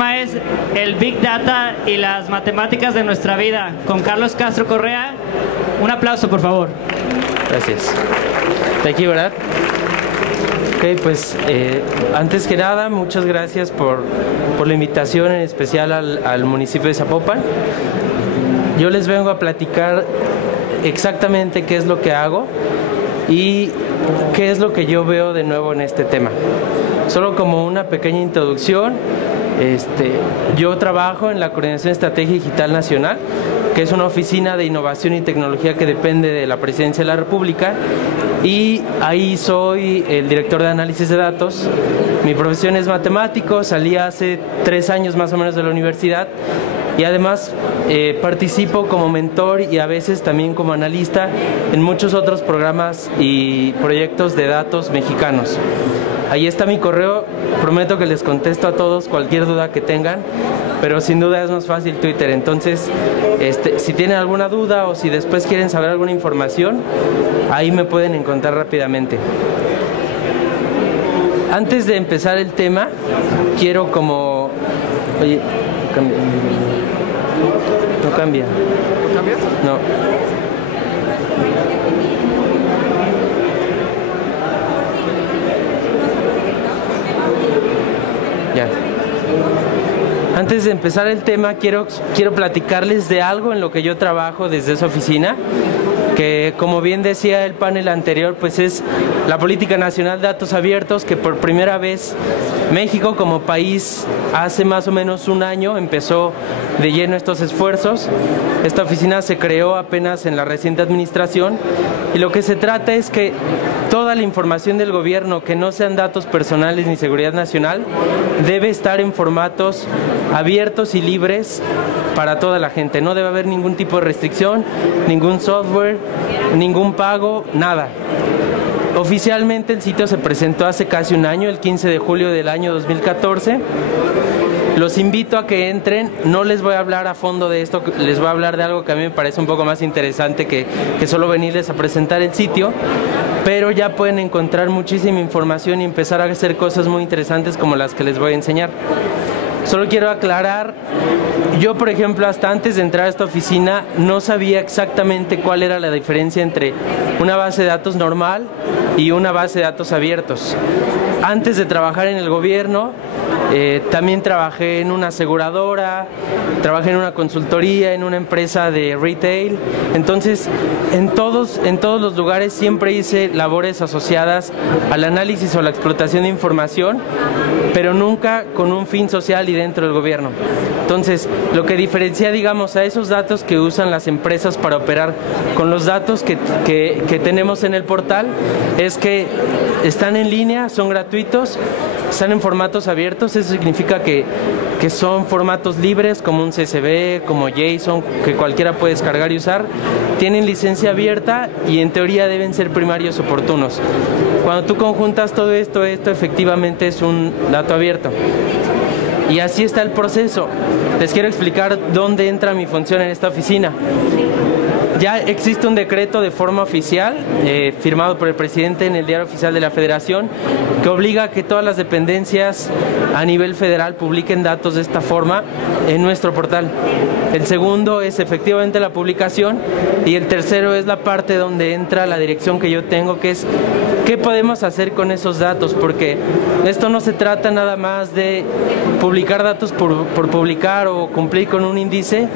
tema es el Big Data y las matemáticas de nuestra vida, con Carlos Castro Correa. Un aplauso, por favor. Gracias. De aquí, ¿verdad? Ok, pues antes que nada, muchas gracias por la invitación, en especial al municipio de Zapopan. Yo les vengo a platicar exactamente qué es lo que hago y qué es lo que yo veo de nuevo en este tema. Solo como una pequeña introducción, yo trabajo en la Coordinación de Estrategia Digital Nacional, que es una oficina de innovación y tecnología que depende de la Presidencia de la República, y ahí soy el director de análisis de datos. Mi profesión es matemático, salí hace 3 años más o menos de la universidad, y además participo como mentor y a veces también como analista en muchos otros programas y proyectos de datos mexicanos. Ahí está mi correo, prometo que les contesto a todos cualquier duda que tengan, pero sin duda es más fácil Twitter. Entonces, si tienen alguna duda o si después quieren saber alguna información, ahí me pueden encontrar rápidamente. Antes de empezar el tema, quiero como... Oye, cambia. No cambia. ¿No cambia? No. Ya. Antes de empezar el tema, quiero platicarles de algo en lo que yo trabajo desde esa oficina, que como bien decía el panel anterior, pues es la Política Nacional de Datos Abiertos, que por primera vez México como país hace más o menos un año empezó de lleno estos esfuerzos. Esta oficina se creó apenas en la reciente administración y lo que se trata es que toda la información del gobierno que no sean datos personales ni seguridad nacional debe estar en formatos abiertos y libres para toda la gente. No debe haber ningún tipo de restricción, ningún software, ningún pago, nada. Oficialmente el sitio se presentó hace casi un año, el 15 de julio del año 2014. Los invito a que entren. No les voy a hablar a fondo de esto, les voy a hablar de algo que a mí me parece un poco más interesante que solo venirles a presentar el sitio, pero ya pueden encontrar muchísima información y empezar a hacer cosas muy interesantes como las que les voy a enseñar. Solo quiero aclarar, yo por ejemplo hasta antes de entrar a esta oficina no sabía exactamente cuál era la diferencia entre una base de datos normal y una base de datos abiertos. Antes de trabajar en el gobierno, también trabajé en una aseguradora, trabajé en una consultoría, en una empresa de retail. Entonces, en todos los lugares siempre hice labores asociadas al análisis o la explotación de información, pero nunca con un fin social y dentro del gobierno. Entonces, lo que diferencia, digamos, a esos datos que usan las empresas para operar con los datos que tenemos en el portal es que están en línea, son gratuitos, están en formatos abiertos. Eso significa que son formatos libres como un CSV, como JSON, que cualquiera puede descargar y usar. Tienen licencia abierta y en teoría deben ser primarios oportunos. Cuando tú conjuntas todo esto efectivamente es un dato abierto. Y así está el proceso. Les quiero explicar dónde entra mi función en esta oficina. Ya existe un decreto de forma oficial, firmado por el presidente en el Diario Oficial de la Federación, que obliga a que todas las dependencias a nivel federal publiquen datos de esta forma en nuestro portal. El segundo es efectivamente la publicación y el tercero es la parte donde entra la dirección que yo tengo, que es qué podemos hacer con esos datos, porque esto no se trata nada más de publicar datos por publicar o cumplir con un índice,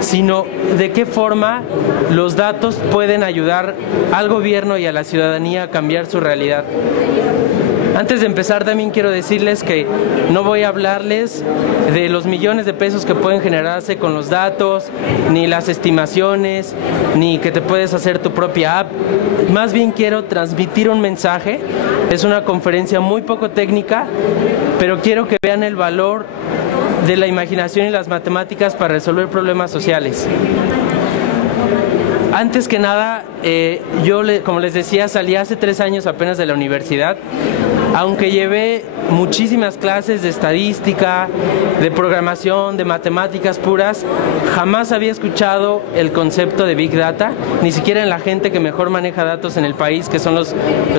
sino de qué forma los datos pueden ayudar al gobierno y a la ciudadanía a cambiar su realidad. Antes de empezar también quiero decirles que no voy a hablarles de los millones de pesos que pueden generarse con los datos, ni las estimaciones, ni que te puedes hacer tu propia app. Más bien quiero transmitir un mensaje. Es una conferencia muy poco técnica, pero quiero que vean el valor de la imaginación y las matemáticas para resolver problemas sociales. Antes que nada, yo, como les decía, salí hace 3 años apenas de la universidad. Aunque llevé muchísimas clases de estadística, de programación, de matemáticas puras, jamás había escuchado el concepto de Big Data, ni siquiera en la gente que mejor maneja datos en el país, que son los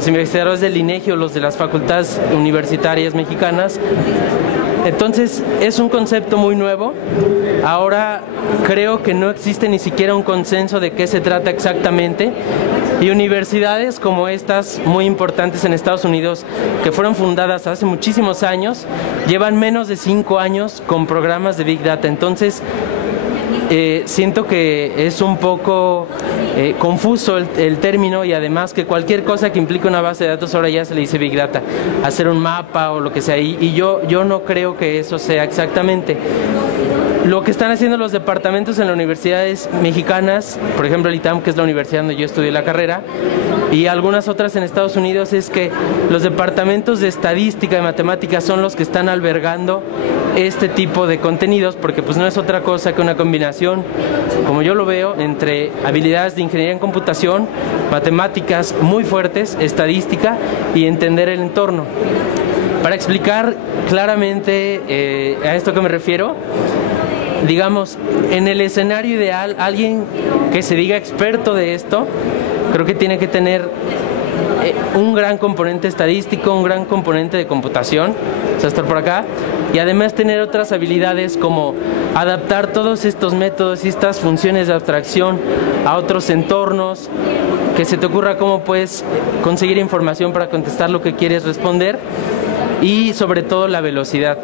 investigadores del INEGI o los de las facultades universitarias mexicanas. Entonces es un concepto muy nuevo. Ahora creo que no existe ni siquiera un consenso de qué se trata exactamente, y universidades como estas muy importantes en Estados Unidos, que fueron fundadas hace muchísimos años, llevan menos de 5 años con programas de Big Data. Entonces siento que es un poco confuso el término, y además que cualquier cosa que implique una base de datos ahora ya se le dice Big Data, hacer un mapa o lo que sea, y yo no creo que eso sea exactamente. Lo que están haciendo los departamentos en las universidades mexicanas, por ejemplo el ITAM, que es la universidad donde yo estudié la carrera, y algunas otras en Estados Unidos, es que los departamentos de estadística y matemáticas son los que están albergando este tipo de contenidos, porque pues no es otra cosa que una combinación, como yo lo veo, entre habilidades de ingeniería en computación, matemáticas muy fuertes, estadística y entender el entorno. Para explicar claramente a esto que me refiero, digamos, en el escenario ideal, alguien que se diga experto de esto, creo que tiene que tener un gran componente estadístico, un gran componente de computación, o sea, estar por acá, y además tener otras habilidades como adaptar todos estos métodos y estas funciones de abstracción a otros entornos, que se te ocurra cómo puedes conseguir información para contestar lo que quieres responder, y sobre todo la velocidad.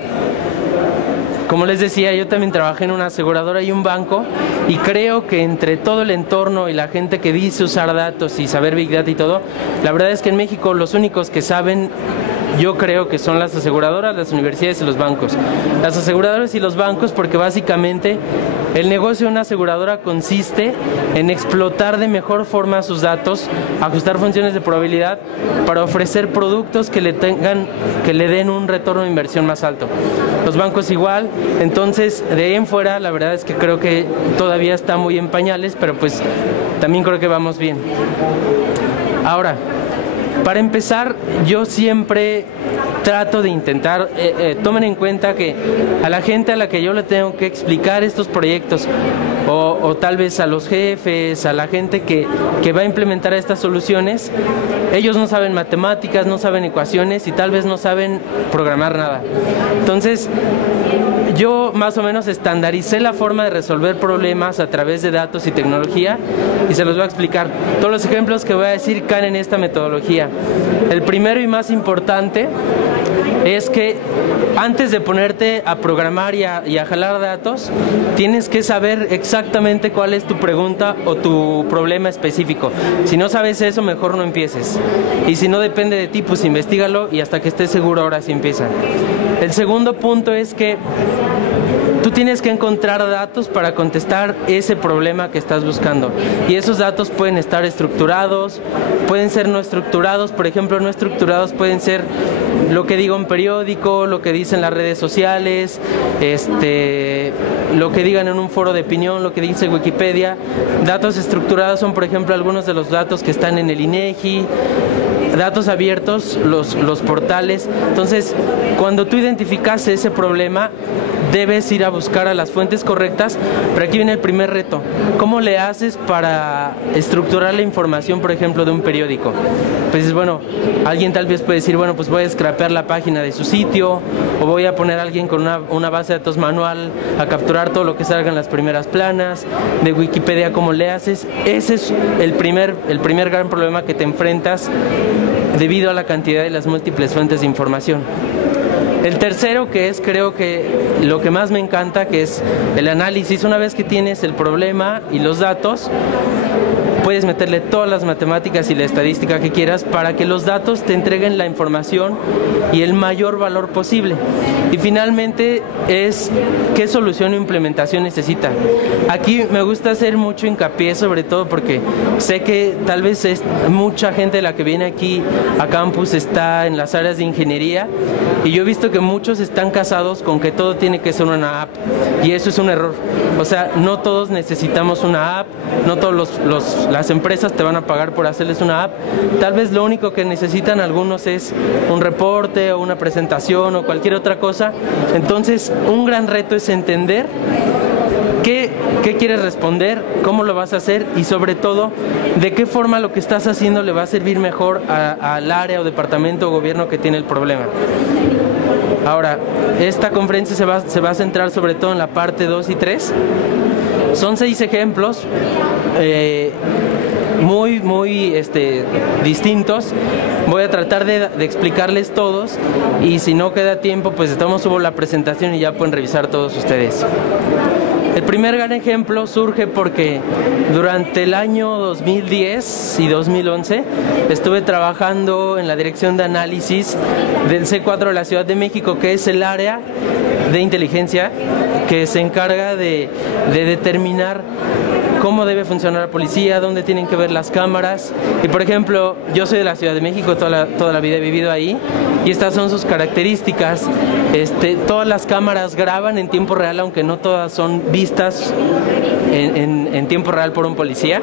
Como les decía, yo también trabajé en una aseguradora y un banco, y creo que entre todo el entorno y la gente que dice usar datos y saber Big Data y todo, la verdad es que en México los únicos que saben, yo creo que son las aseguradoras, las universidades y los bancos. Las aseguradoras y los bancos, porque básicamente el negocio de una aseguradora consiste en explotar de mejor forma sus datos, ajustar funciones de probabilidad para ofrecer productos que le den un retorno de inversión más alto. Los bancos igual. Entonces, de ahí en fuera, la verdad es que creo que todavía está muy en pañales, pero pues también creo que vamos bien. Ahora, para empezar, yo siempre trato de intentar, tomen en cuenta que a la gente a la que yo le tengo que explicar estos proyectos, o tal vez a los jefes, a la gente que va a implementar estas soluciones, ellos no saben matemáticas, no saben ecuaciones y tal vez no saben programar nada. Entonces, yo más o menos estandaricé la forma de resolver problemas a través de datos y tecnología, y se los voy a explicar. Todos los ejemplos que voy a decir caen en esta metodología. El primero y más importante es que antes de ponerte a programar y a jalar datos, tienes que saber exactamente cuál es tu pregunta o tu problema específico. Si no sabes eso, mejor no empieces. Y si no depende de ti, pues investígalo, y hasta que estés seguro, ahora sí empieza. El segundo punto es que tú tienes que encontrar datos para contestar ese problema que estás buscando. Y esos datos pueden estar estructurados, pueden ser no estructurados. Por ejemplo, no estructurados pueden ser lo que diga un periódico, lo que dicen las redes sociales, lo que digan en un foro de opinión, lo que dice Wikipedia. Datos estructurados son, por ejemplo, algunos de los datos que están en el INEGI. Datos abiertos, los portales. Entonces, cuando tú identificas ese problema, debes ir a buscar a las fuentes correctas. Pero aquí viene el primer reto: ¿cómo le haces para estructurar la información, por ejemplo, de un periódico? Pues bueno, alguien tal vez puede decir, bueno, pues voy a scrapear la página de su sitio, o voy a poner a alguien con una base de datos manual a capturar todo lo que salga en las primeras planas de Wikipedia. ¿Cómo le haces? Ese es el primer gran problema que te enfrentas debido a la cantidad de las múltiples fuentes de información. El tercero, que es creo que lo que más me encanta, que es el análisis. Una vez que tienes el problema y los datos, puedes meterle todas las matemáticas y la estadística que quieras para que los datos te entreguen la información y el mayor valor posible. Y finalmente es qué solución o implementación necesita. Aquí me gusta hacer mucho hincapié, sobre todo porque sé que tal vez mucha gente de la que viene aquí a campus está en las áreas de ingeniería, y yo he visto que muchos están casados con que todo tiene que ser una app, y eso es un error. O sea, no todos necesitamos una app, no todos las empresas te van a pagar por hacerles una app. Tal vez lo único que necesitan algunos es un reporte o una presentación o cualquier otra cosa. Entonces, un gran reto es entender qué quieres responder, cómo lo vas a hacer, y sobre todo, de qué forma lo que estás haciendo le va a servir mejor al área o departamento o gobierno que tiene el problema. Ahora, esta conferencia se va a centrar sobre todo en la parte 2 y 3. Son 6 ejemplos muy distintos. Voy a tratar de explicarles todos, y si no queda tiempo, pues estamos subo la presentación y ya pueden revisar todos ustedes. El primer gran ejemplo surge porque durante el año 2010 y 2011 estuve trabajando en la dirección de análisis del C4 de la Ciudad de México, que es el área de inteligencia que se encarga de determinar cómo debe funcionar la policía, dónde tienen que ver las cámaras. Y por ejemplo, yo soy de la Ciudad de México, toda la vida he vivido ahí, y estas son sus características. Todas las cámaras graban en tiempo real, aunque no todas son vistas en tiempo real por un policía.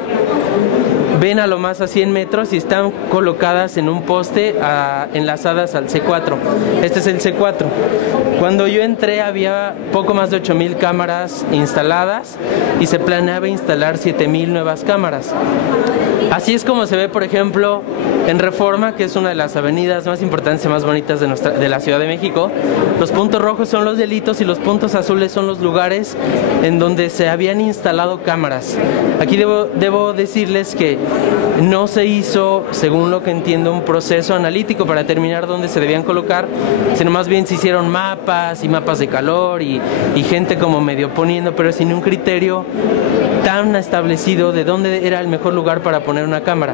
Ven a lo más a 100 metros y están colocadas en un poste enlazadas al C4. Este es el C4. Cuando yo entré había poco más de 8,000 cámaras instaladas y se planeaba instalar 7,000 nuevas cámaras. Así es como se ve, por ejemplo, en Reforma, que es una de las avenidas más importantes y más bonitas de la Ciudad de México. Los puntos rojos son los delitos y los puntos azules son los lugares en donde se habían instalado cámaras. Aquí debo decirles que no se hizo, según lo que entiendo, un proceso analítico para determinar dónde se debían colocar, sino más bien se hicieron mapas y mapas de calor y gente como medio poniendo, pero sin un criterio tan establecido de dónde era el mejor lugar para poner una cámara.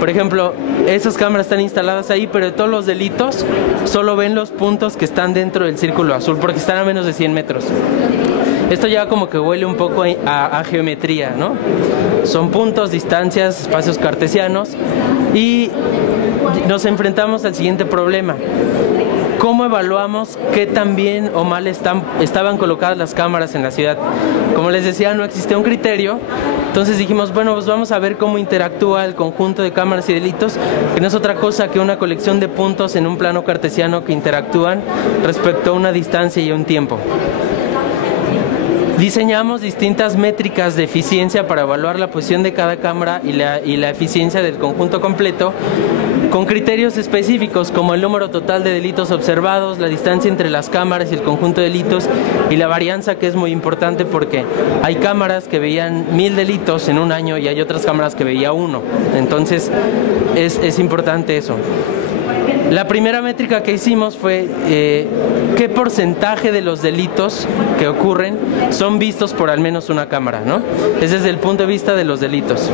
Por ejemplo, esas cámaras están instaladas ahí, pero de todos los delitos solo ven los puntos que están dentro del círculo azul, porque están a menos de 100 metros. Esto ya como que huele un poco a geometría, ¿no? Son puntos, distancias, espacios cartesianos, y nos enfrentamos al siguiente problema. ¿Cómo evaluamos qué tan bien o mal estaban colocadas las cámaras en la ciudad? Como les decía, no existía un criterio. Entonces dijimos, bueno, pues vamos a ver cómo interactúa el conjunto de cámaras y delitos, que no es otra cosa que una colección de puntos en un plano cartesiano que interactúan respecto a una distancia y a un tiempo. Diseñamos distintas métricas de eficiencia para evaluar la posición de cada cámara y la eficiencia del conjunto completo, con criterios específicos como el número total de delitos observados, la distancia entre las cámaras y el conjunto de delitos, y la varianza, que es muy importante porque hay cámaras que veían 1000 delitos en un año y hay otras cámaras que veía 1. Entonces es importante eso. La primera métrica que hicimos fue qué porcentaje de los delitos que ocurren son vistos por al menos una cámara, ¿no? Ese es desde el punto de vista de los delitos.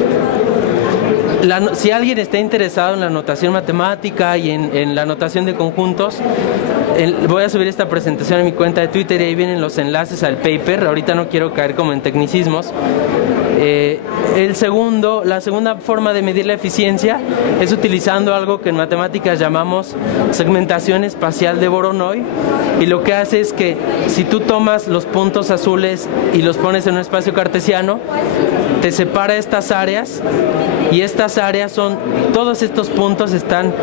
Si alguien está interesado en la notación matemática y en la notación de conjuntos, voy a subir esta presentación a mi cuenta de Twitter y ahí vienen los enlaces al paper. Ahorita no quiero caer como en tecnicismos. La segunda forma de medir la eficiencia es utilizando algo que en matemáticas llamamos segmentación espacial de Voronoi, y lo que hace es que si tú tomas los puntos azules y los pones en un espacio cartesiano, te separa estas áreas, y estas áreas todos estos puntos están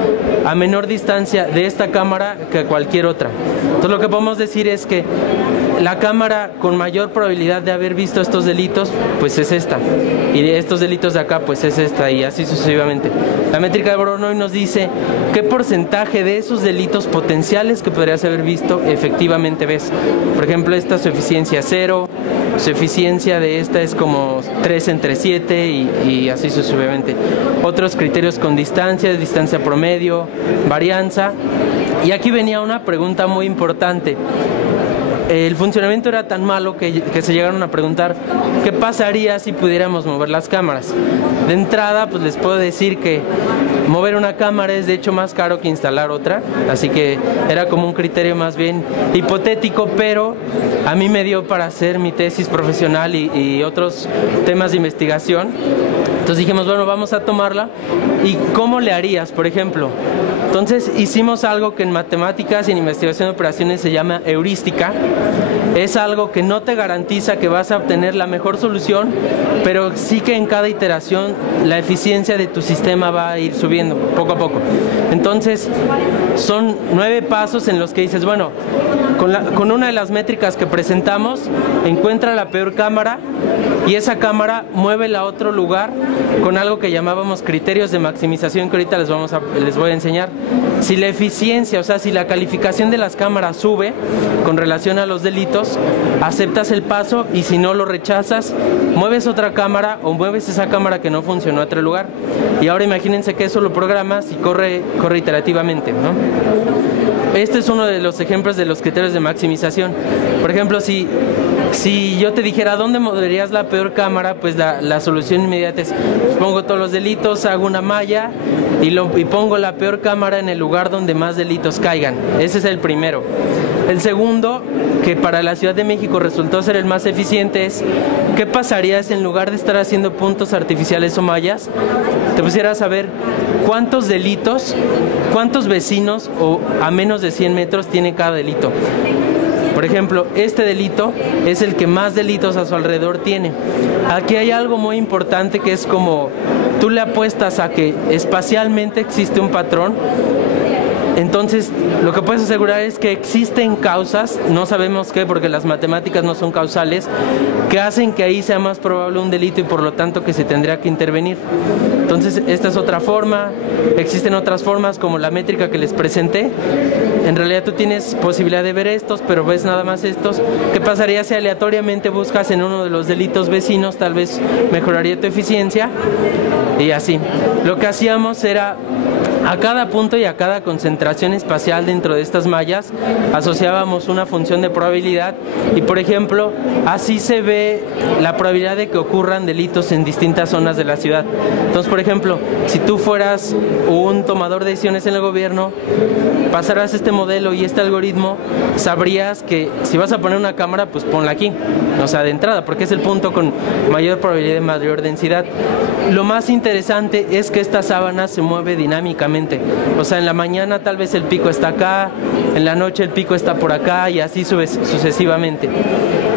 a menor distancia de esta cámara que cualquier otra. Entonces lo que podemos decir es que la cámara con mayor probabilidad de haber visto estos delitos, pues es esta, y de estos delitos de acá, pues es esta, y así sucesivamente. La métrica de Voronoi nos dice qué porcentaje de esos delitos potenciales que podrías haber visto efectivamente ves. Por ejemplo, esta su eficiencia 0, su eficiencia de esta es como 3 entre 7 y así sucesivamente. Otros criterios con distancia promedio, varianza. Y aquí venía una pregunta muy importante. El funcionamiento era tan malo que se llegaron a preguntar qué pasaría si pudiéramos mover las cámaras. De entrada, pues les puedo decir que mover una cámara es de hecho más caro que instalar otra, así que era como un criterio más bien hipotético, pero a mí me dio para hacer mi tesis profesional y otros temas de investigación. Entonces dijimos, bueno, vamos a tomarla. ¿Y cómo le harías, por ejemplo? Entonces hicimos algo que en matemáticas y en investigación de operaciones se llama heurística. Es algo que no te garantiza que vas a obtener la mejor solución, pero sí que en cada iteración la eficiencia de tu sistema va a ir subiendo poco a poco. Entonces son 9 pasos en los que dices, bueno, con una de las métricas que presentamos, encuentra la peor cámara y esa cámara muévela a otro lugar con algo que llamábamos criterios de maximización, que ahorita les voy a enseñar. Si la eficiencia, o sea, si la calificación de las cámaras sube con relación a los delitos, aceptas el paso, y si no, lo rechazas, mueves otra cámara o mueves esa cámara que no funcionó a otro lugar. Y ahora imagínense que eso lo programas y corre iterativamente, ¿no? Este es uno de los ejemplos de los criterios de maximización. Por ejemplo, si yo te dijera ¿dónde moverías la peor cámara? Pues la solución inmediata es: pongo todos los delitos, hago una malla y pongo la peor cámara en el lugar donde más delitos caigan. Ese es el primero. El segundo, que para la Ciudad de México resultó ser el más eficiente, es: ¿qué pasaría si en lugar de estar haciendo puntos artificiales o mallas, te pusieras a ver cuántos delitos, cuántos vecinos o a menos de 100 metros tiene cada delito? Por ejemplo, este delito es el que más delitos a su alrededor tiene. Aquí hay algo muy importante, que es como tú le apuestas a que espacialmente existe un patrón. Entonces, lo que puedes asegurar es que existen causas, no sabemos qué, porque las matemáticas no son causales, que hacen que ahí sea más probable un delito y por lo tanto que se tendría que intervenir. Entonces, esta es otra forma. Existen otras formas, como la métrica que les presenté. En realidad tú tienes posibilidad de ver estos, pero ves nada más estos. ¿Qué pasaría si aleatoriamente buscas en uno de los delitos vecinos? Tal vez mejoraría tu eficiencia. Y así. Lo que hacíamos era, a cada punto y a cada concentración espacial dentro de estas mallas, asociábamos una función de probabilidad, y por ejemplo, así se ve la probabilidad de que ocurran delitos en distintas zonas de la ciudad. Entonces, por ejemplo, si tú fueras un tomador de decisiones en el gobierno, pasaras este modelo y este algoritmo, sabrías que si vas a poner una cámara, pues ponla aquí, o sea, de entrada, porque es el punto con mayor probabilidad de mayor densidad. Lo más interesante es que esta sábana se mueve dinámicamente. O sea, en la mañana tal vez el pico está acá, en la noche el pico está por acá, y así sucesivamente.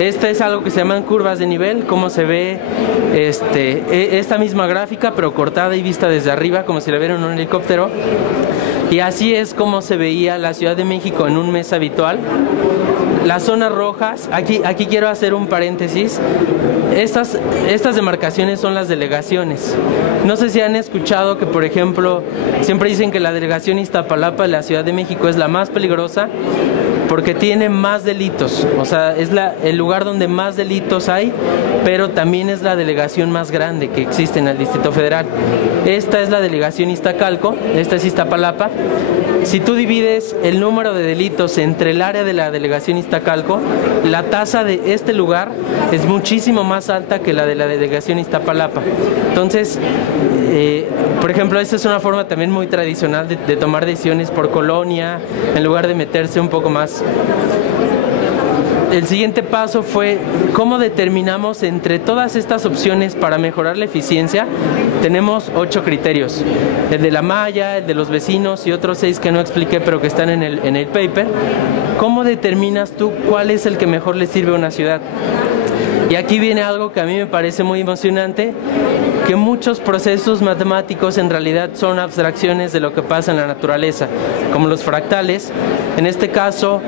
Esta es algo que se llaman curvas de nivel, como se ve esta misma gráfica, pero cortada y vista desde arriba, como si la vieran en un helicóptero. Y así es como se veía la Ciudad de México en un mes habitual. Las zonas rojas, aquí quiero hacer un paréntesis. Estas demarcaciones son las delegaciones. No sé si han escuchado que, por ejemplo, siempre dicen que la delegación Iztapalapa de la Ciudad de México es la más peligrosa porque tiene más delitos. O sea, es el lugar donde más delitos hay, pero también es la delegación más grande que existe en el Distrito Federal. Esta es la delegación Iztacalco, esta es Iztapalapa. Si tú divides el número de delitos entre el área de la delegación Iztacalco, la tasa de este lugar es muchísimo más alta que la de la delegación Iztapalapa. Entonces, por ejemplo, esta es una forma también muy tradicional de tomar decisiones por colonia, en lugar de meterse un poco más. El siguiente paso fue cómo determinamos entre todas estas opciones para mejorar la eficiencia. Tenemos 8 criterios: el de la malla, el de los vecinos y otros 6 que no expliqué pero que están en el paper. ¿Cómo determinas tú cuál es el que mejor le sirve a una ciudad? Y aquí viene algo que a mí me parece muy emocionante, que muchos procesos matemáticos en realidad son abstracciones de lo que pasa en la naturaleza, como los fractales. En este caso,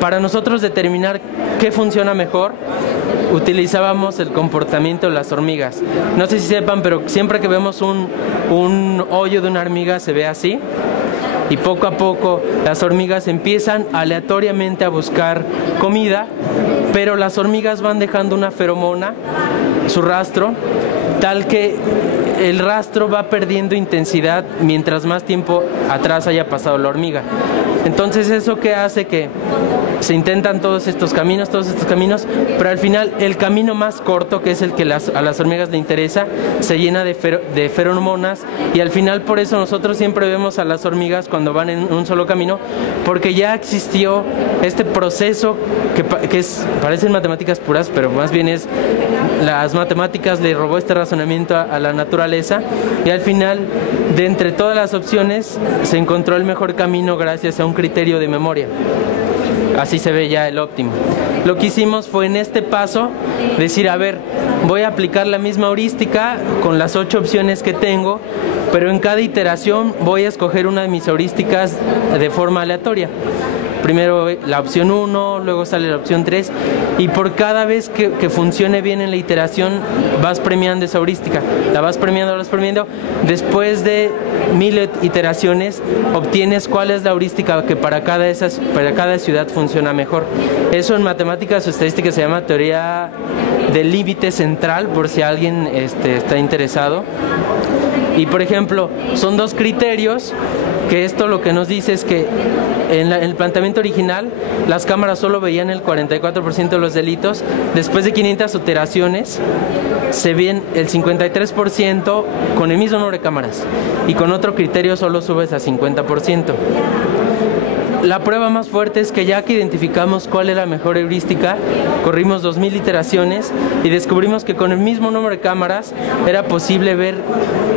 para nosotros determinar qué funciona mejor, utilizábamos el comportamiento de las hormigas. No sé si sepan, pero siempre que vemos un hoyo de una hormiga se ve así, y poco a poco las hormigas empiezan aleatoriamente a buscar comida, pero las hormigas van dejando una feromona, su rastro, tal que el rastro va perdiendo intensidad mientras más tiempo atrás haya pasado la hormiga. Entonces, eso que hace que se intentan todos estos caminos, pero al final el camino más corto, que es el que a las hormigas le interesa, se llena de feromonas, y al final por eso nosotros siempre vemos a las hormigas cuando van en un solo camino, porque ya existió este proceso que parecen matemáticas puras, pero más bien es las matemáticas le robó este razonamiento a la naturaleza, y al final de entre todas las opciones se encontró el mejor camino gracias a un criterio de memoria. Así se ve ya el óptimo. Lo que hicimos fue en este paso decir, a ver, voy a aplicar la misma heurística con las 8 opciones que tengo, pero en cada iteración voy a escoger una de mis heurísticas de forma aleatoria. primero la opción 1, luego sale la opción 3, y por cada vez que funcione bien en la iteración vas premiando esa heurística, la vas premiando, después de 1000 iteraciones obtienes cuál es la heurística que para cada ciudad funciona mejor. Eso en matemáticas o estadística se llama teoría del límite central, por si alguien está interesado. Y por ejemplo, son 2 criterios, que esto lo que nos dice es que en el planteamiento original las cámaras solo veían el 44% de los delitos. Después de 500 iteraciones se ven el 53% con el mismo número de cámaras, y con otro criterio solo subes a 50%. La prueba más fuerte es que ya que identificamos cuál es la mejor heurística, corrimos 2000 iteraciones y descubrimos que con el mismo número de cámaras era posible ver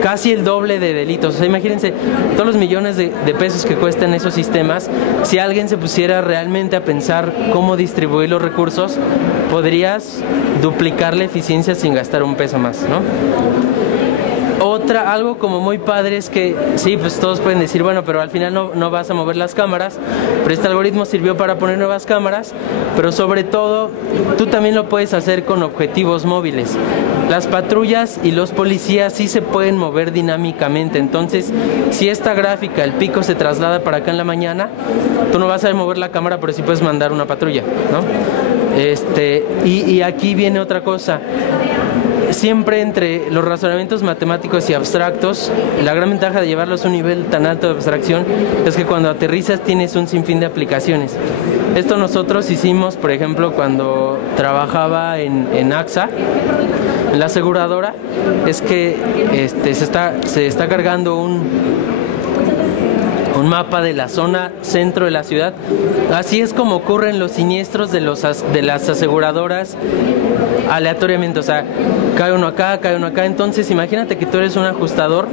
casi el doble de delitos. O sea, imagínense todos los millones de pesos que cuestan esos sistemas. Si alguien se pusiera realmente a pensar cómo distribuir los recursos, podrías duplicar la eficiencia sin gastar un peso más, ¿no? Algo como muy padre es que, sí, pues todos pueden decir, bueno, pero al final no vas a mover las cámaras, pero este algoritmo sirvió para poner nuevas cámaras, pero sobre todo, tú también lo puedes hacer con objetivos móviles. Las patrullas y los policías sí se pueden mover dinámicamente, entonces, si esta gráfica, el pico se traslada para acá en la mañana, tú no vas a mover la cámara, pero sí puedes mandar una patrulla, ¿no? Y aquí viene otra cosa. Siempre entre los razonamientos matemáticos y abstractos, la gran ventaja de llevarlos a un nivel tan alto de abstracción es que cuando aterrizas tienes un sinfín de aplicaciones. Esto nosotros hicimos, por ejemplo, cuando trabajaba en AXA, en la aseguradora, es que se está cargando un mapa de la zona centro de la ciudad. Así es como ocurren los siniestros de las aseguradoras aleatoriamente, o sea, cae uno acá, entonces imagínate que tú eres un ajustador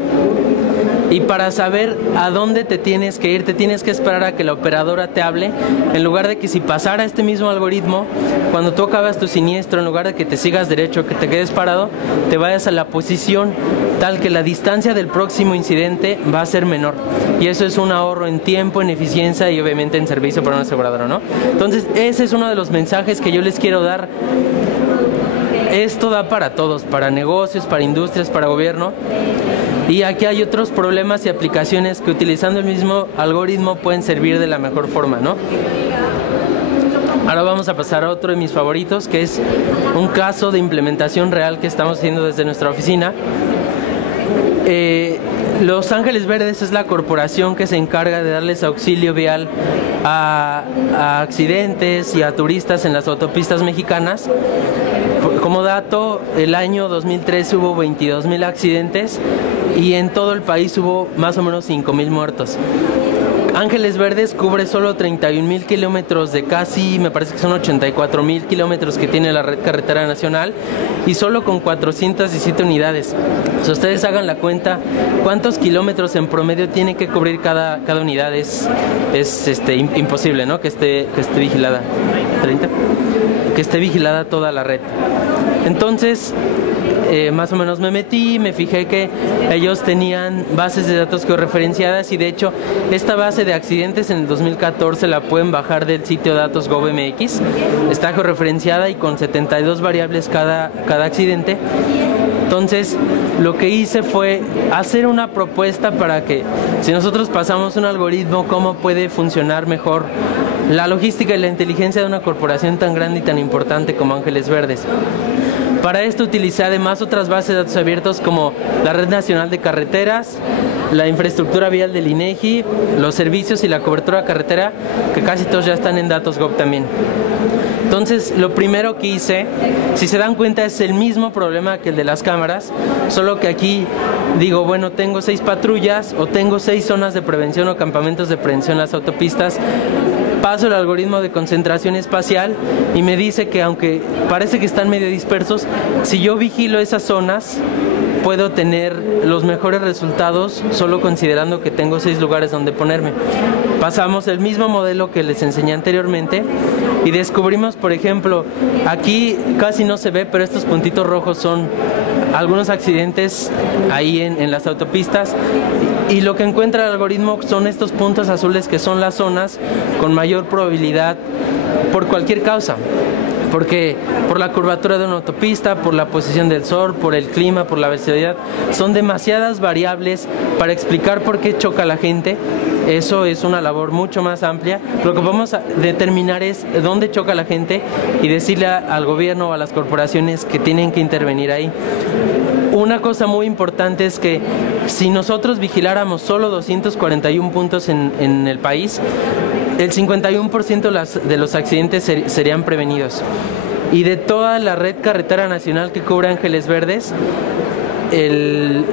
y para saber a dónde te tienes que ir, te tienes que esperar a que la operadora te hable, en lugar de que si pasara este mismo algoritmo, cuando tú acabas tu siniestro, en lugar de que te sigas derecho, que te quedes parado, te vayas a la posición tal que la distancia del próximo incidente va a ser menor, y eso es un ahorro en tiempo, en eficiencia y obviamente en servicio para una aseguradora, ¿no? Entonces ese es uno de los mensajes que yo les quiero dar. Esto da para todos, para negocios, para industrias, para gobierno. Y aquí hay otros problemas y aplicaciones que utilizando el mismo algoritmo pueden servir de la mejor forma, ¿no? Ahora vamos a pasar a otro de mis favoritos, que es un caso de implementación real que estamos haciendo desde nuestra oficina. Los Ángeles Verdes es la corporación que se encarga de darles auxilio vial a accidentes y a turistas en las autopistas mexicanas. Como dato, el año 2013 hubo 22,000 accidentes y en todo el país hubo más o menos 5,000 muertos. Ángeles Verdes cubre solo 31,000 kilómetros de casi, me parece que son 84,000 kilómetros que tiene la red carretera nacional, y solo con 417 unidades. Si ustedes hagan la cuenta, ¿cuántos kilómetros en promedio tiene que cubrir cada unidad? Es imposible, ¿no? Que esté vigilada. ¿30? Que esté vigilada toda la red. Entonces, más o menos me metí, me fijé que ellos tenían bases de datos georreferenciadas, y de hecho esta base de accidentes en el 2014 la pueden bajar del sitio datos gov.mx. Está georreferenciada y con 72 variables cada accidente. Entonces lo que hice fue hacer una propuesta para que, si nosotros pasamos un algoritmo, cómo puede funcionar mejor la logística y la inteligencia de una corporación tan grande y tan importante como Ángeles Verdes. Para esto utilicé además otras bases de datos abiertos como la Red Nacional de Carreteras, la infraestructura vial del INEGI, los servicios y la cobertura carretera, que casi todos ya están en datos gov también. Entonces, lo primero que hice, si se dan cuenta, es el mismo problema que el de las cámaras, solo que aquí digo, bueno, tengo 6 patrullas o tengo 6 zonas de prevención o campamentos de prevención en las autopistas. Paso el algoritmo de concentración espacial y me dice que aunque parece que están medio dispersos, si yo vigilo esas zonas, puedo tener los mejores resultados solo considerando que tengo 6 lugares donde ponerme. Pasamos el mismo modelo que les enseñé anteriormente y descubrimos, por ejemplo, aquí casi no se ve, pero estos puntitos rojos son algunos accidentes ahí en las autopistas. Y lo que encuentra el algoritmo son estos puntos azules que son las zonas con mayor probabilidad por cualquier causa. Porque por la curvatura de una autopista, por la posición del sol, por el clima, por la velocidad, son demasiadas variables para explicar por qué choca la gente. Eso es una labor mucho más amplia. Lo que vamos a determinar es dónde choca la gente y decirle al gobierno o a las corporaciones que tienen que intervenir ahí. Una cosa muy importante es que si nosotros vigiláramos solo 241 puntos en el país, el 51% de los accidentes serían prevenidos. Y de toda la red carretera nacional que cubre Ángeles Verdes,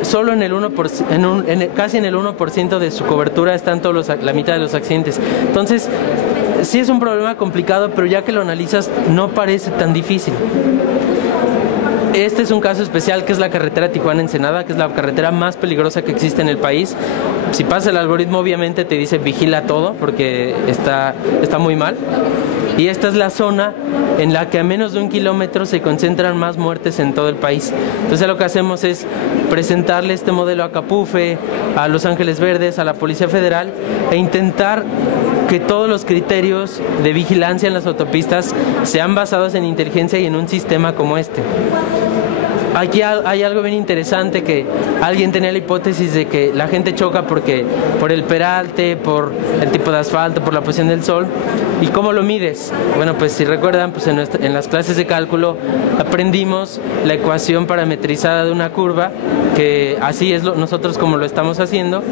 solo en el 1%, casi en el 1% de su cobertura están la mitad de los accidentes. Entonces, sí es un problema complicado, pero ya que lo analizas, no parece tan difícil. Este es un caso especial, que es la carretera Tijuana-Ensenada, que es la carretera más peligrosa que existe en el país. Si pasa el algoritmo, obviamente te dice vigila todo, porque está muy mal. Y esta es la zona en la que a menos de 1 kilómetro se concentran más muertes en todo el país. Entonces lo que hacemos es presentarle este modelo a Capufe, a Los Ángeles Verdes, a la Policía Federal, e intentar que todos los criterios de vigilancia en las autopistas sean basados en inteligencia y en un sistema como este. Aquí hay algo bien interesante, que alguien tenía la hipótesis de que la gente choca por el peralte, por el tipo de asfalto, por la posición del sol. ¿Y cómo lo mides? Bueno, pues si recuerdan, pues en las clases de cálculo aprendimos la ecuación parametrizada de una curva, que así es nosotros como lo estamos haciendo.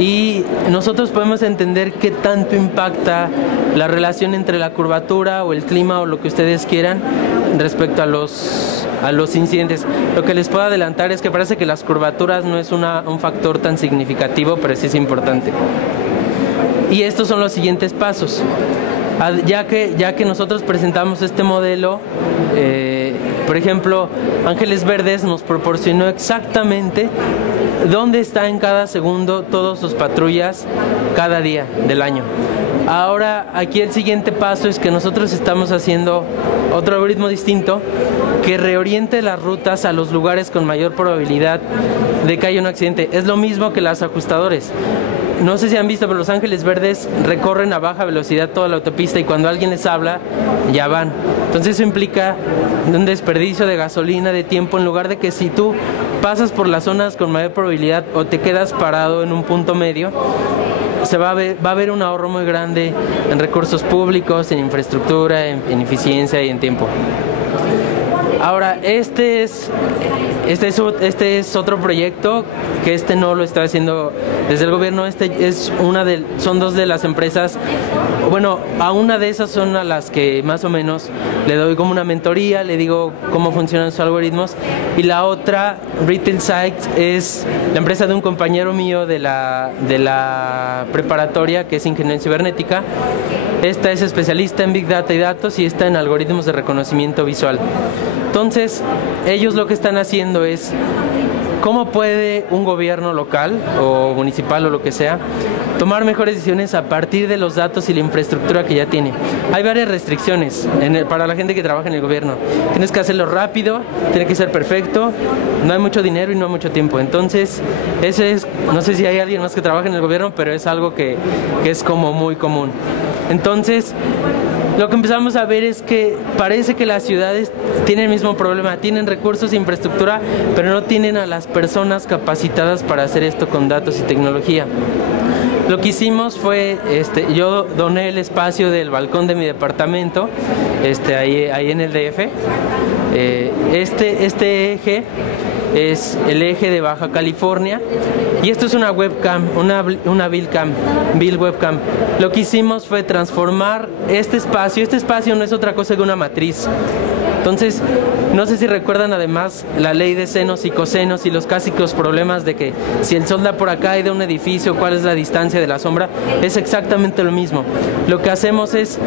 Y nosotros podemos entender qué tanto impacta la relación entre la curvatura o el clima o lo que ustedes quieran respecto a los incidentes. Lo que les puedo adelantar es que parece que las curvaturas no es un factor tan significativo, pero sí es importante. Y estos son los siguientes pasos. Ya que nosotros presentamos este modelo, por ejemplo, Ángeles Verdes nos proporcionó exactamente dónde está en cada segundo todas sus patrullas cada día del año. Ahora, aquí el siguiente paso es que nosotros estamos haciendo otro algoritmo distinto que reoriente las rutas a los lugares con mayor probabilidad de que haya un accidente. Es lo mismo que los ajustadores. No sé si han visto, pero Los Ángeles Verdes recorren a baja velocidad toda la autopista y cuando alguien les habla, ya van. Entonces eso implica un desperdicio de gasolina, de tiempo, en lugar de que si tú pasas por las zonas con mayor probabilidad o te quedas parado en un punto medio, va a haber un ahorro muy grande en recursos públicos, en infraestructura, en eficiencia y en tiempo. Ahora, este es otro proyecto que no lo está haciendo desde el gobierno. Son dos de las empresas. Bueno, a una de esas son a las que más o menos le doy como una mentoría, le digo cómo funcionan sus algoritmos. Y la otra, Retail Sites, es la empresa de un compañero mío de la preparatoria, que es ingeniero en cibernética. Esta es especialista en Big Data y datos, y está en algoritmos de reconocimiento visual. Entonces, ellos lo que están haciendo es cómo puede un gobierno local o municipal o lo que sea tomar mejores decisiones a partir de los datos y la infraestructura que ya tiene. Hay varias restricciones para la gente que trabaja en el gobierno. Tienes que hacerlo rápido, tiene que ser perfecto, no hay mucho dinero y no hay mucho tiempo. Entonces, no sé si hay alguien más que trabaja en el gobierno, pero es algo que es como muy común. Entonces, lo que empezamos a ver es que parece que las ciudades tienen el mismo problema, tienen recursos e infraestructura, pero no tienen a las personas capacitadas para hacer esto con datos y tecnología. Lo que hicimos fue, yo doné el espacio del balcón de mi departamento, ahí en el DF. Este eje es el eje de Baja California, y esto es una webcam, una Bill webcam. Lo que hicimos fue transformar este espacio no es otra cosa que una matriz. Entonces, no sé si recuerdan además la ley de senos y cosenos y los clásicos problemas de que si el sol da por acá y de un edificio, ¿cuál es la distancia de la sombra? Es exactamente lo mismo. Lo que hacemos es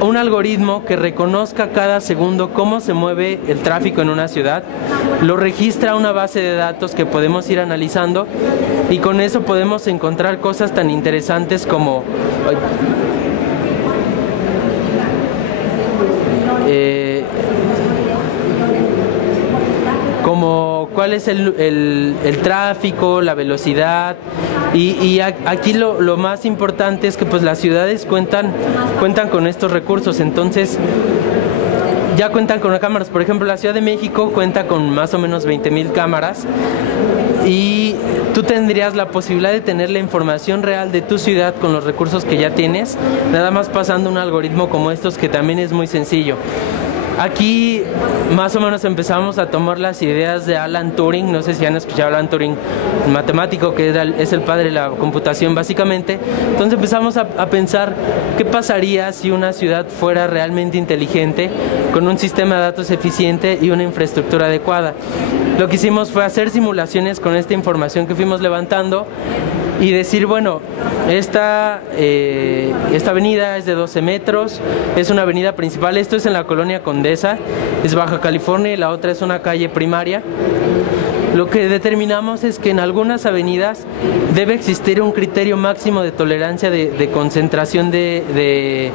un algoritmo que reconozca cada segundo cómo se mueve el tráfico en una ciudad, lo registra a una base de datos que podemos ir analizando, y con eso podemos encontrar cosas tan interesantes como cuál es el tráfico, la velocidad, y aquí lo más importante es que pues las ciudades cuentan con estos recursos, entonces ya cuentan con cámaras. Por ejemplo, la Ciudad de México cuenta con más o menos 20,000 cámaras, y tú tendrías la posibilidad de tener la información real de tu ciudad con los recursos que ya tienes, nada más pasando un algoritmo como estos, que también es muy sencillo. Aquí más o menos empezamos a tomar las ideas de Alan Turing. No sé si han escuchado a Alan Turing, un matemático que es el padre de la computación básicamente. Entonces empezamos a pensar qué pasaría si una ciudad fuera realmente inteligente, con un sistema de datos eficiente y una infraestructura adecuada. Lo que hicimos fue hacer simulaciones con esta información que fuimos levantando y decir, bueno, esta avenida es de 12 metros, es una avenida principal, esto es en la colonia Condesa, es Baja California, y la otra es una calle primaria. Lo que determinamos es que en algunas avenidas debe existir un criterio máximo de tolerancia de concentración de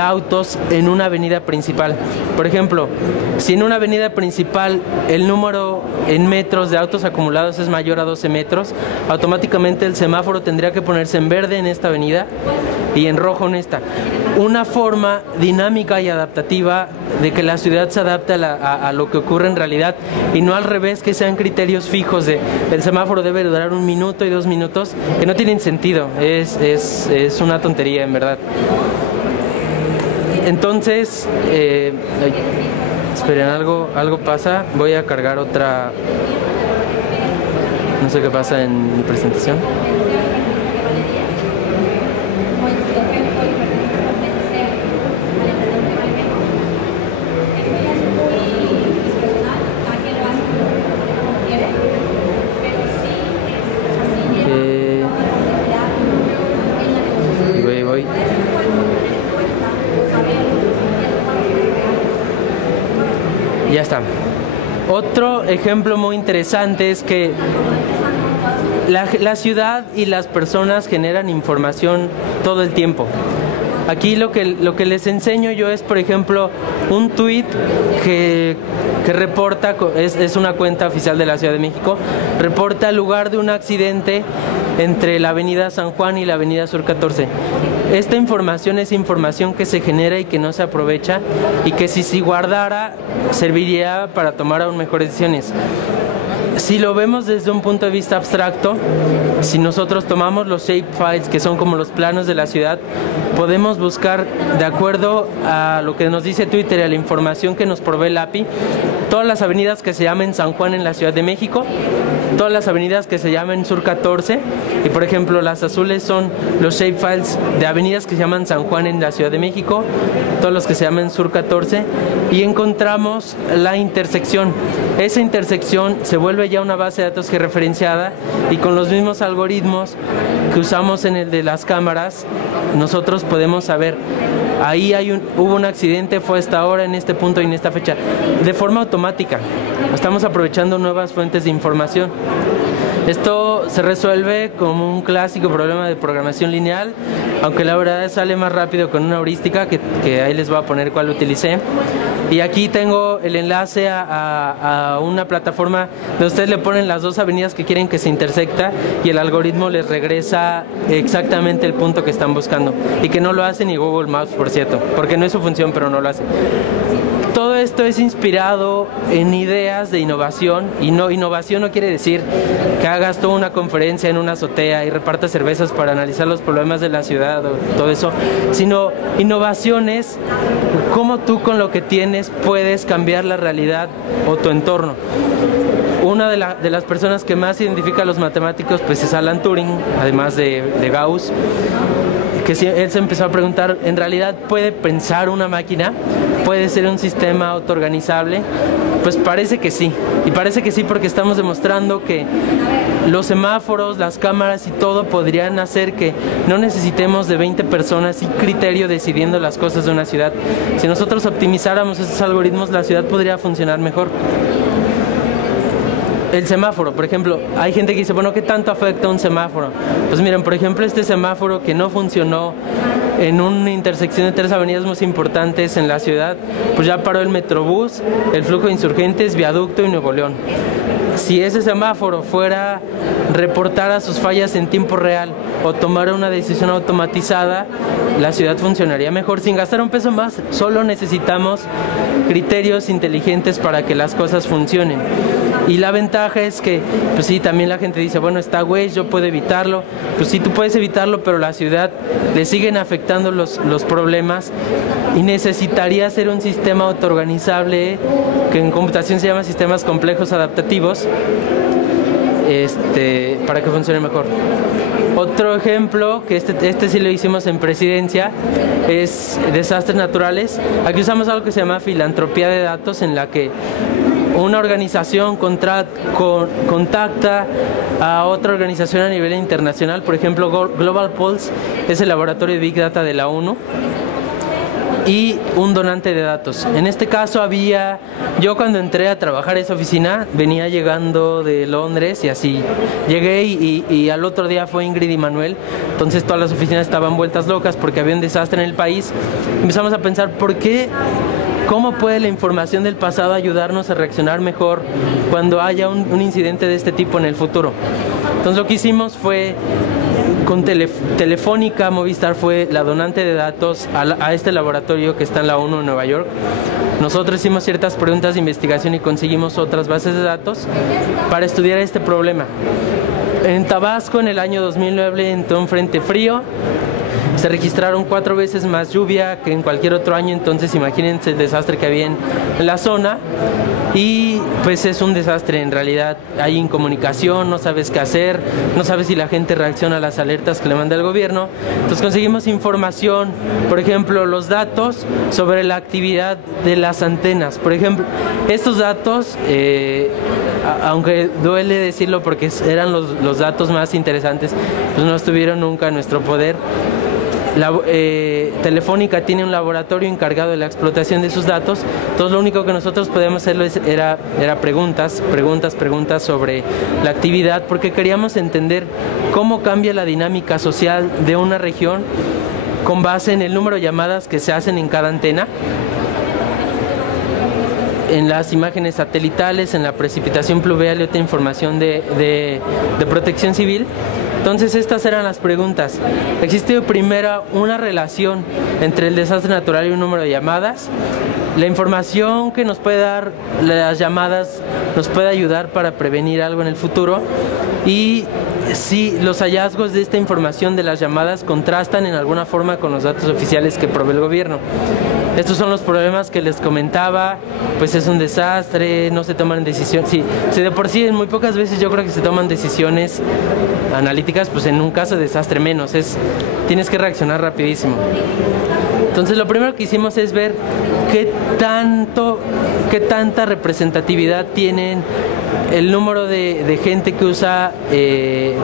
autos en una avenida principal. Por ejemplo, si en una avenida principal el número en metros de autos acumulados es mayor a 12 metros, automáticamente el semáforo tendría que ponerse en verde en esta avenida y en rojo en esta. Una forma dinámica y adaptativa de que la ciudad se adapte a lo que ocurre en realidad, y no al revés, que sean criterios fijos de el semáforo debe durar 1 minuto y 2 minutos, que no tienen sentido. Es una tontería, en verdad. Entonces, esperen, algo pasa. Voy a cargar otra. No sé qué pasa en mi presentación. Voy. Ya está. Otro ejemplo muy interesante es que la ciudad y las personas generan información todo el tiempo. Aquí lo que les enseño yo es, por ejemplo, un tweet que reporta, es una cuenta oficial de la Ciudad de México, reporta el lugar de un accidente entre la avenida San Juan y la avenida Sur 14. Esta información es información que se genera y que no se aprovecha, y que si se guardara serviría para tomar aún mejores decisiones. Si lo vemos desde un punto de vista abstracto, si nosotros tomamos los shapefiles, que son como los planos de la ciudad, podemos buscar, de acuerdo a lo que nos dice Twitter y a la información que nos provee el API, todas las avenidas que se llamen San Juan en la Ciudad de México, todas las avenidas que se llamen Sur 14, y por ejemplo las azules son los shapefiles de avenidas que se llaman San Juan en la Ciudad de México, todos los que se llaman Sur 14, y encontramos la intersección. Esa intersección se vuelve ya una base de datos georreferenciada, y con los mismos algoritmos que usamos en el de las cámaras, nosotros podemos saber, ahí hubo un accidente, fue a esta hora, en este punto y en esta fecha, de forma automática. Estamos aprovechando nuevas fuentes de información. Esto se resuelve como un clásico problema de programación lineal, aunque la verdad sale más rápido con una heurística que ahí les voy a poner cuál utilicé. Y aquí tengo el enlace a una plataforma donde ustedes le ponen las dos avenidas que quieren que se intersecta, y el algoritmo les regresa exactamente el punto que están buscando, y que no lo hace ni Google Maps, por cierto, porque no es su función, pero no lo hace. Todo esto es inspirado en ideas de innovación, y innovación no quiere decir que hagas toda una conferencia en una azotea y repartas cervezas para analizar los problemas de la ciudad o todo eso, sino innovación es cómo tú con lo que tienes puedes cambiar la realidad o tu entorno. Una de las personas que más identifica a los matemáticos pues es Alan Turing, además de Gauss, que él se empezó a preguntar, ¿en realidad puede pensar una máquina? ¿Puede ser un sistema autoorganizable? Pues parece que sí, y parece que sí porque estamos demostrando que los semáforos, las cámaras y todo podrían hacer que no necesitemos de 20 personas y criterio decidiendo las cosas de una ciudad. Si nosotros optimizáramos esos algoritmos, la ciudad podría funcionar mejor. El semáforo, por ejemplo, hay gente que dice, bueno, ¿qué tanto afecta un semáforo? Pues miren, por ejemplo, este semáforo que no funcionó en una intersección de 3 avenidas más importantes en la ciudad, pues ya paró el Metrobús, el flujo de Insurgentes, Viaducto y Nuevo León. si ese semáforo fuera reportara sus fallas en tiempo real o tomara una decisión automatizada, la ciudad funcionaría mejor sin gastar un peso más. Solo necesitamos criterios inteligentes para que las cosas funcionen. Y la ventaja es que, pues sí, también la gente dice, bueno, está Waze, yo puedo evitarlo. Pues sí, tú puedes evitarlo, pero la ciudad le siguen afectando los problemas y necesitaría hacer un sistema autoorganizable, que en computación se llama sistemas complejos adaptativos, para que funcione mejor. Otro ejemplo, que este sí lo hicimos en presidencia, es desastres naturales. Aquí usamos algo que se llama filantropía de datos, en la que una organización contacta a otra organización a nivel internacional. Por ejemplo, Global Pulse es el laboratorio de Big Data de la ONU, y un donante de datos. En este caso yo cuando entré a trabajar a esa oficina, venía llegando de Londres y así llegué y al otro día fue Ingrid y Manuel. Entonces todas las oficinas estaban vueltas locas porque había un desastre en el país. Empezamos a pensar, ¿cómo puede la información del pasado ayudarnos a reaccionar mejor cuando haya un incidente de este tipo en el futuro? Entonces lo que hicimos fue, con Telefónica Movistar fue la donante de datos a este laboratorio que está en la ONU en Nueva York. Nosotros hicimos ciertas preguntas de investigación y conseguimos otras bases de datos para estudiar este problema. En Tabasco, en el año 2009, entró un frente frío. Se registraron 4 veces más lluvia que en cualquier otro año, entonces imagínense el desastre que había en la zona. Y pues es un desastre en realidad. Hay incomunicación, no sabes qué hacer, no sabes si la gente reacciona a las alertas que le manda el gobierno. Entonces conseguimos información, por ejemplo, los datos sobre la actividad de las antenas. Por ejemplo, estos datos, aunque duele decirlo porque eran los datos más interesantes, pues no estuvieron nunca en nuestro poder. Telefónica tiene un laboratorio encargado de la explotación de sus datos. Entonces lo único que nosotros podemos hacerlo era preguntas sobre la actividad, porque queríamos entender cómo cambia la dinámica social de una región con base en el número de llamadas que se hacen en cada antena, en las imágenes satelitales, en la precipitación pluvial y otra información de protección civil. Entonces estas eran las preguntas. ¿Existe primero una relación entre el desastre natural y un número de llamadas? La información que nos puede dar las llamadas nos puede ayudar para prevenir algo en el futuro, y si los hallazgos de esta información de las llamadas contrastan en alguna forma con los datos oficiales que provee el gobierno. Estos son los problemas que les comentaba. Pues es un desastre, no se toman decisiones. Si de por sí en muy pocas veces yo creo que se toman decisiones analíticas, pues en un caso de desastre menos. Tienes que reaccionar rapidísimo. Entonces lo primero que hicimos es ver qué tanta representatividad tienen el número de gente que usa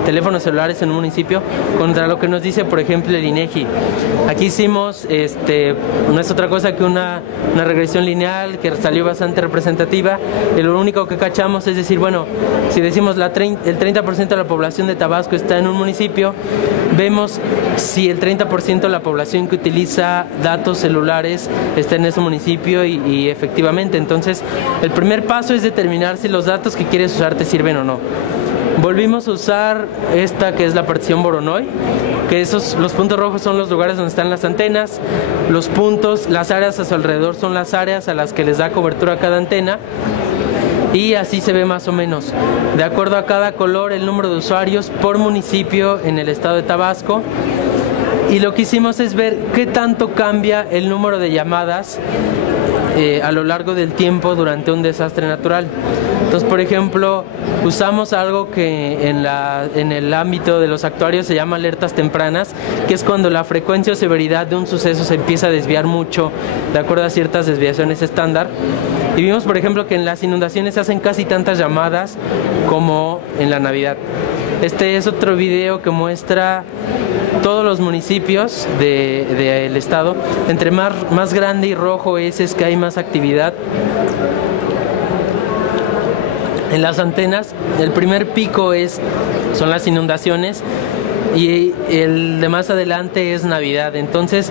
teléfonos celulares en un municipio contra lo que nos dice, por ejemplo, el INEGI. Aquí hicimos, no es otra cosa que una regresión lineal que salió bastante representativa, y lo único que cachamos es decir, bueno, si decimos el 30% de la población de Tabasco está en un municipio, vemos si el 30% de la población que utiliza datos celulares está en ese municipio, y efectivamente. Entonces el primer paso es determinar si los datos que quieres usar te sirven o no. Volvimos a usar esta que es la partición Voronoi, que los puntos rojos son los lugares donde están las antenas, los puntos, las áreas a su alrededor son las áreas a las que les da cobertura a cada antena, y así se ve más o menos, de acuerdo a cada color, el número de usuarios por municipio en el estado de Tabasco. Y lo que hicimos es ver qué tanto cambia el número de llamadas a lo largo del tiempo durante un desastre natural. Entonces, por ejemplo, usamos algo que en el ámbito de los actuarios se llama alertas tempranas, que es cuando la frecuencia o severidad de un suceso se empieza a desviar mucho de acuerdo a ciertas desviaciones estándar. Y vimos, por ejemplo, que en las inundaciones se hacen casi tantas llamadas como en la Navidad. Este es otro video que muestra todos los municipios del estado. Entre más grande y rojo es que hay más actividad. en las antenas. El primer pico son las inundaciones y el de más adelante es Navidad. Entonces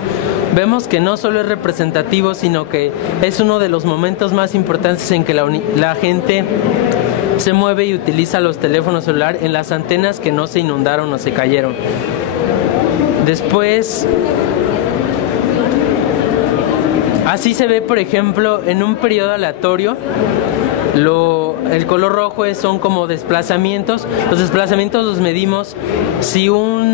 vemos que no solo es representativo, sino que es uno de los momentos más importantes en que la gente se mueve y utiliza los teléfonos celulares en las antenas que no se inundaron o se cayeron. Después, así se ve, por ejemplo, en un periodo aleatorio. El color rojo son como desplazamientos. Los desplazamientos los medimos si una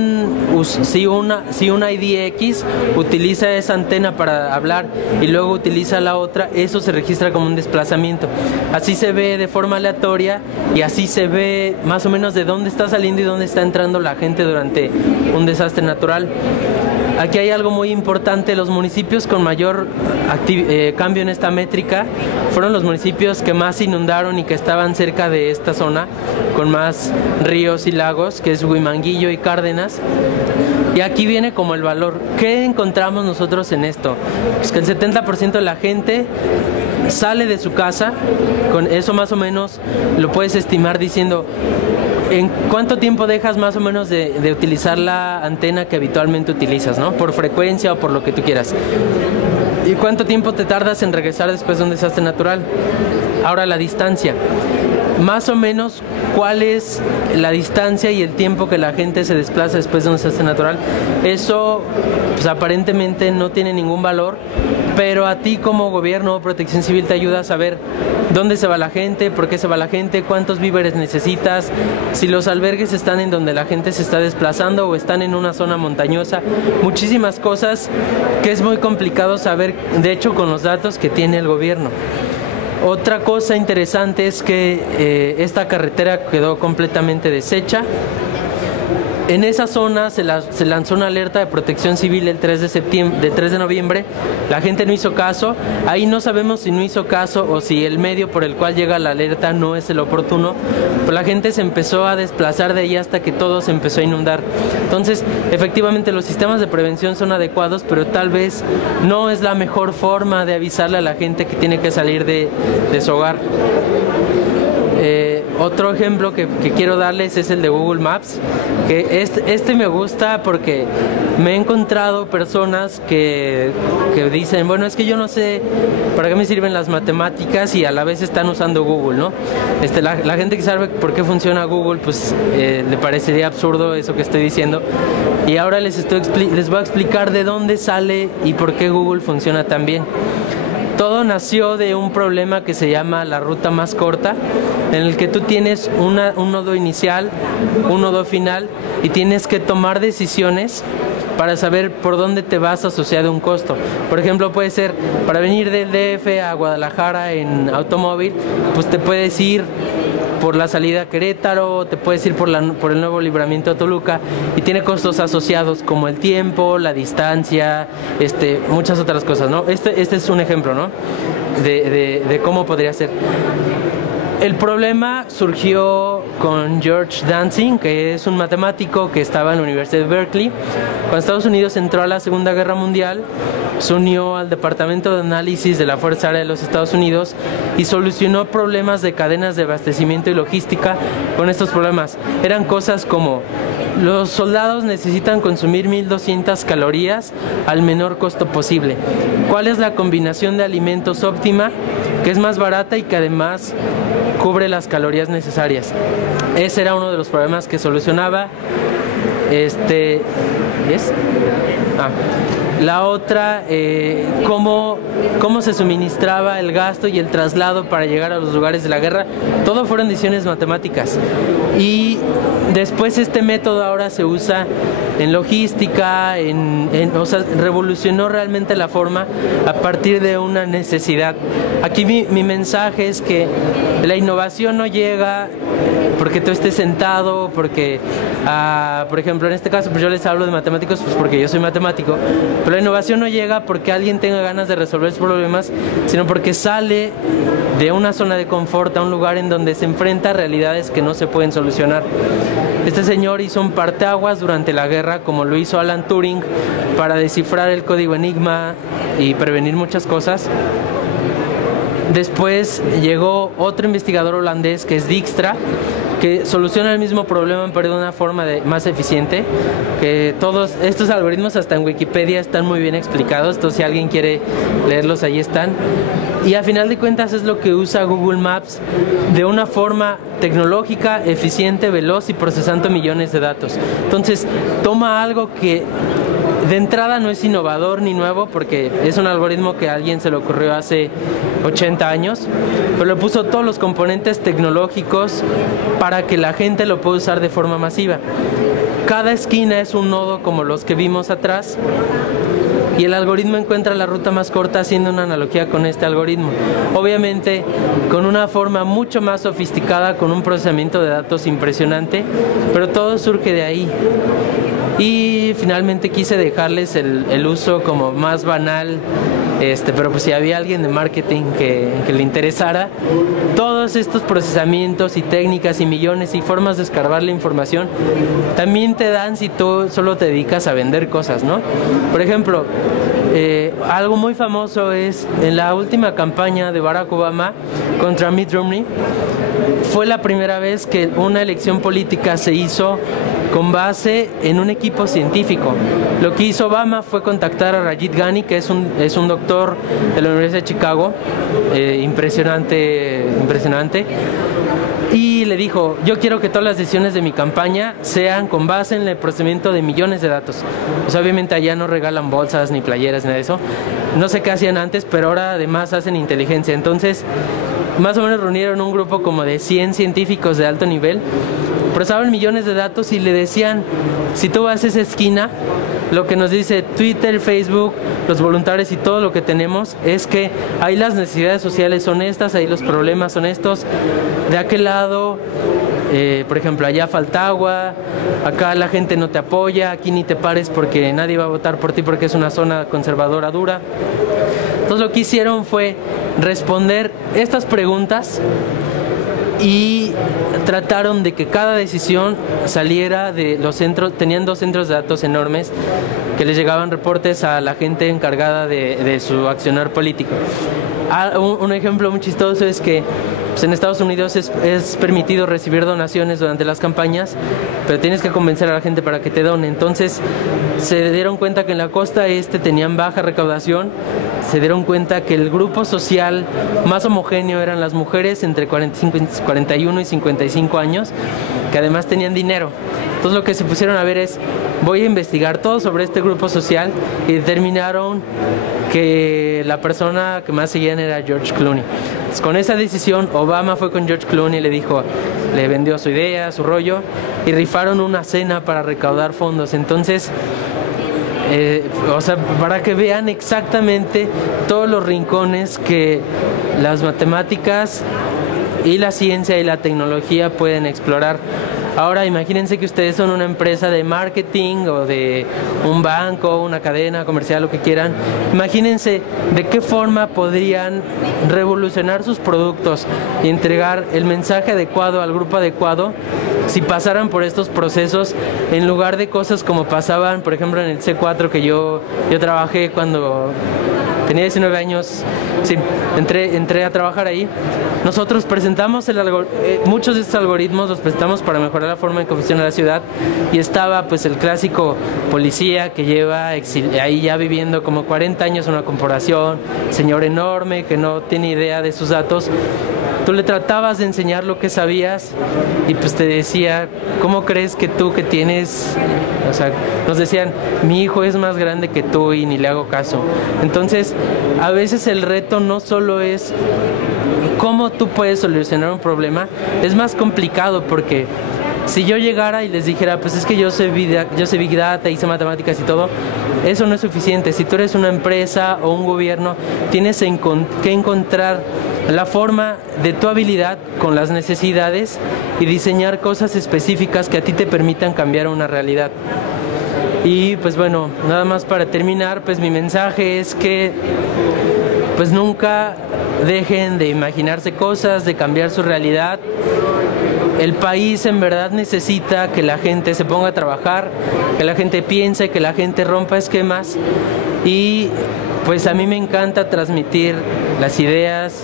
IDX utiliza esa antena para hablar y luego utiliza la otra, eso se registra como un desplazamiento. Así se ve de forma aleatoria y así se ve más o menos de dónde está saliendo y dónde está entrando la gente durante un desastre natural. Aquí hay algo muy importante: los municipios con mayor cambio en esta métrica fueron los municipios que más se inundaron y que estaban cerca de esta zona, con más ríos y lagos, que es Huimanguillo y Cárdenas. Y aquí viene como el valor. ¿Qué encontramos nosotros en esto? Pues que el 70% de la gente sale de su casa. Con eso más o menos lo puedes estimar diciendo ¿en cuánto tiempo dejas más o menos de utilizar la antena que habitualmente utilizas, ¿no? Por frecuencia o por lo que tú quieras. ¿Y cuánto tiempo te tardas en regresar después de un desastre natural? Ahora, la distancia. Más o menos, ¿cuál es la distancia y el tiempo que la gente se desplaza después de un desastre natural? Eso, pues aparentemente no tiene ningún valor, pero a ti como gobierno o protección civil te ayuda a saber dónde se va la gente, por qué se va la gente, cuántos víveres necesitas, si los albergues están en donde la gente se está desplazando o están en una zona montañosa, muchísimas cosas que es muy complicado saber, de hecho, con los datos que tiene el gobierno. Otra cosa interesante es que esta carretera quedó completamente deshecha. En esa zona se lanzó una alerta de protección civil el 3 de noviembre. La gente no hizo caso. Ahí no sabemos si no hizo caso o si el medio por el cual llega la alerta no es el oportuno. Pero la gente se empezó a desplazar de ahí hasta que todo se empezó a inundar. Entonces, efectivamente, los sistemas de prevención son adecuados, pero tal vez no es la mejor forma de avisarle a la gente que tiene que salir de su hogar. Otro ejemplo que quiero darles es el de Google Maps, que este me gusta porque me he encontrado personas que dicen, bueno, es que yo no sé para qué me sirven las matemáticas, y a la vez están usando Google, ¿no? La gente que sabe por qué funciona Google, pues le parecería absurdo eso que estoy diciendo, y ahora les voy a explicar de dónde sale y por qué Google funciona tan bien. Todo nació de un problema que se llama la ruta más corta, en el que tú tienes un nodo inicial, un nodo final, y tienes que tomar decisiones para saber por dónde te vas asociado a un costo. Por ejemplo, puede ser para venir del DF a Guadalajara en automóvil, pues te puedes ir por la salida a Querétaro, te puedes ir por el nuevo libramiento a Toluca, y tiene costos asociados como el tiempo, la distancia, muchas otras cosas, ¿no? Este es un ejemplo, ¿no? de cómo podría ser. El problema surgió con George Dantzig, que es un matemático que estaba en la Universidad de Berkeley. Cuando Estados Unidos entró a la Segunda Guerra Mundial, se unió al Departamento de Análisis de la Fuerza Aérea de los Estados Unidos y solucionó problemas de cadenas de abastecimiento y logística con estos problemas. Eran cosas como: los soldados necesitan consumir 1200 calorías al menor costo posible. ¿Cuál es la combinación de alimentos óptima, que es más barata y que además cubre las calorías necesarias? Ese era uno de los problemas que solucionaba. La otra, cómo se suministraba el gasto y el traslado para llegar a los lugares de la guerra. Todo fueron decisiones matemáticas. Y después este método ahora se usa en logística, o sea, revolucionó realmente la forma a partir de una necesidad. Aquí mi mensaje es que la innovación no llega porque tú estés sentado, porque, por ejemplo, en este caso, pues yo les hablo de matemáticos, pues porque yo soy matemático, pero la innovación no llega porque alguien tenga ganas de resolver sus problemas, sino porque sale de una zona de confort a un lugar en donde se enfrenta a realidades que no se pueden solucionar. Este señor hizo un parteaguas durante la guerra, como lo hizo Alan Turing, para descifrar el código Enigma y prevenir muchas cosas. Después llegó otro investigador holandés que es Dijkstra, que soluciona el mismo problema pero de una forma más eficiente, que todos estos algoritmos hasta en Wikipedia están muy bien explicados, entonces si alguien quiere leerlos ahí están, y a final de cuentas es lo que usa Google Maps de una forma tecnológica, eficiente, veloz y procesando millones de datos. Entonces toma algo que de entrada no es innovador ni nuevo porque es un algoritmo que a alguien se le ocurrió hace 80 años, pero le puso todos los componentes tecnológicos para que la gente lo pueda usar de forma masiva. Cada esquina es un nodo como los que vimos atrás y el algoritmo encuentra la ruta más corta haciendo una analogía con este algoritmo. Obviamente con una forma mucho más sofisticada, con un procesamiento de datos impresionante, pero todo surge de ahí. Y finalmente quise dejarles el uso como más banal, pero pues si había alguien de marketing que le interesara, todos estos procesamientos y técnicas y millones y formas de escarbar la información también te dan si tú solo te dedicas a vender cosas, ¿no? Por ejemplo, algo muy famoso es en la última campaña de Barack Obama contra Mitt Romney, fue la primera vez que una elección política se hizo con base en un equipo científico. Lo que hizo Obama fue contactar a Rajiv Ghani, que es un doctor de la Universidad de Chicago, impresionante, y le dijo, yo quiero que todas las decisiones de mi campaña sean con base en el procesamiento de millones de datos. Pues obviamente allá no regalan bolsas ni playeras, nada de eso. No sé qué hacían antes, pero ahora además hacen inteligencia. Entonces, más o menos reunieron un grupo como de 100 científicos de alto nivel, procesaban millones de datos y le decían, si tú vas a esa esquina, lo que nos dice Twitter, Facebook, los voluntarios y todo lo que tenemos es que ahí las necesidades sociales son estas, ahí los problemas son estos, de aquel lado, por ejemplo, allá falta agua, acá la gente no te apoya, aquí ni te pares porque nadie va a votar por ti porque es una zona conservadora dura. Entonces lo que hicieron fue responder estas preguntas y trataron de que cada decisión saliera de los centros. Tenían 2 centros de datos enormes que les llegaban reportes a la gente encargada de su accionar político. Un ejemplo muy chistoso es que pues en Estados Unidos es permitido recibir donaciones durante las campañas, pero tienes que convencer a la gente para que te done. Entonces se dieron cuenta que en la costa este tenían baja recaudación, se dieron cuenta que el grupo social más homogéneo eran las mujeres entre 41 y 55 años, que además tenían dinero. Entonces lo que se pusieron a ver es, voy a investigar todo sobre este grupo social, y determinaron que la persona que más seguían era George Clooney. Entonces, con esa decisión, Obama fue con George Clooney y le dijo, le vendió su idea, su rollo, y rifaron una cena para recaudar fondos. Entonces, para que vean exactamente todos los rincones que las matemáticas y la ciencia y la tecnología pueden explorar. Ahora imagínense que ustedes son una empresa de marketing o de un banco, una cadena comercial, lo que quieran. Imagínense de qué forma podrían revolucionar sus productos y entregar el mensaje adecuado al grupo adecuado si pasaran por estos procesos, en lugar de cosas como pasaban, por ejemplo, en el C4 que yo trabajé cuando tenía 19 años. Sí, entré a trabajar ahí. Nosotros presentamos muchos de estos algoritmos los presentamos para mejorar la forma en que funciona la ciudad, y estaba pues el clásico policía que lleva ahí ya viviendo como 40 años en una corporación, señor enorme que no tiene idea de sus datos. Tú le tratabas de enseñar lo que sabías y pues te decía, ¿cómo crees que tú que tienes? O sea, nos decían, mi hijo es más grande que tú y ni le hago caso. Entonces, a veces el reto no solo es cómo tú puedes solucionar un problema, es más complicado, porque si yo llegara y les dijera, pues es que yo sé Big Data, hice matemáticas y todo, eso no es suficiente. Si tú eres una empresa o un gobierno, tienes que encontrar la forma de tu habilidad con las necesidades y diseñar cosas específicas que a ti te permitan cambiar una realidad. Y pues bueno, nada más para terminar, pues mi mensaje es que pues nunca dejen de imaginarse cosas, de cambiar su realidad. El país en verdad necesita que la gente se ponga a trabajar, que la gente piense, que la gente rompa esquemas, y pues a mí me encanta transmitir las ideas.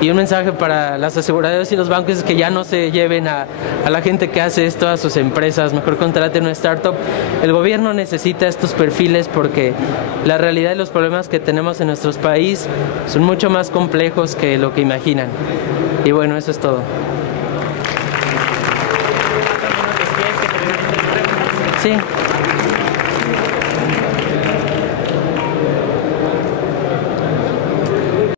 Y un mensaje para las aseguradoras y los bancos es que ya no se lleven a la gente que hace esto a sus empresas, mejor contraten una startup. El gobierno necesita estos perfiles porque la realidad de los problemas que tenemos en nuestro país son mucho más complejos que lo que imaginan. Y bueno, eso es todo. Sí.